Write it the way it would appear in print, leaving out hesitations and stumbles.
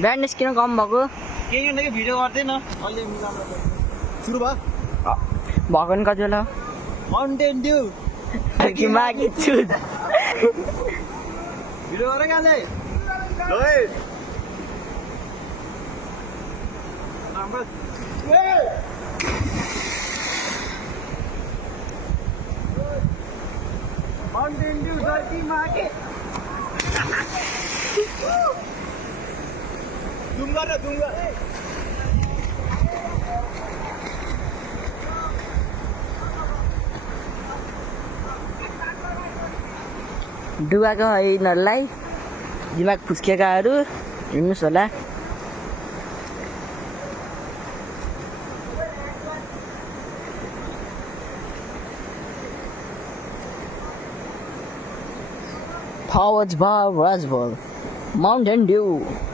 ब्रान्डनेस किन कम भएको केही गर्दैन भिडियो गर्दैन अहिले मिलाउनु सुरु भयो भएको नि कति बेला माउन्टेन ड्यू कि मागी छु भिडियो गर गाले ल है राम्रो माउन्टेन ड्यू जर्की मागे जुम गर डुबाएको है यिनीहरूलाई दिमाग फुस्केकाहरू हिँड्नुहोस् होला Forwards bar, Mountain Dew.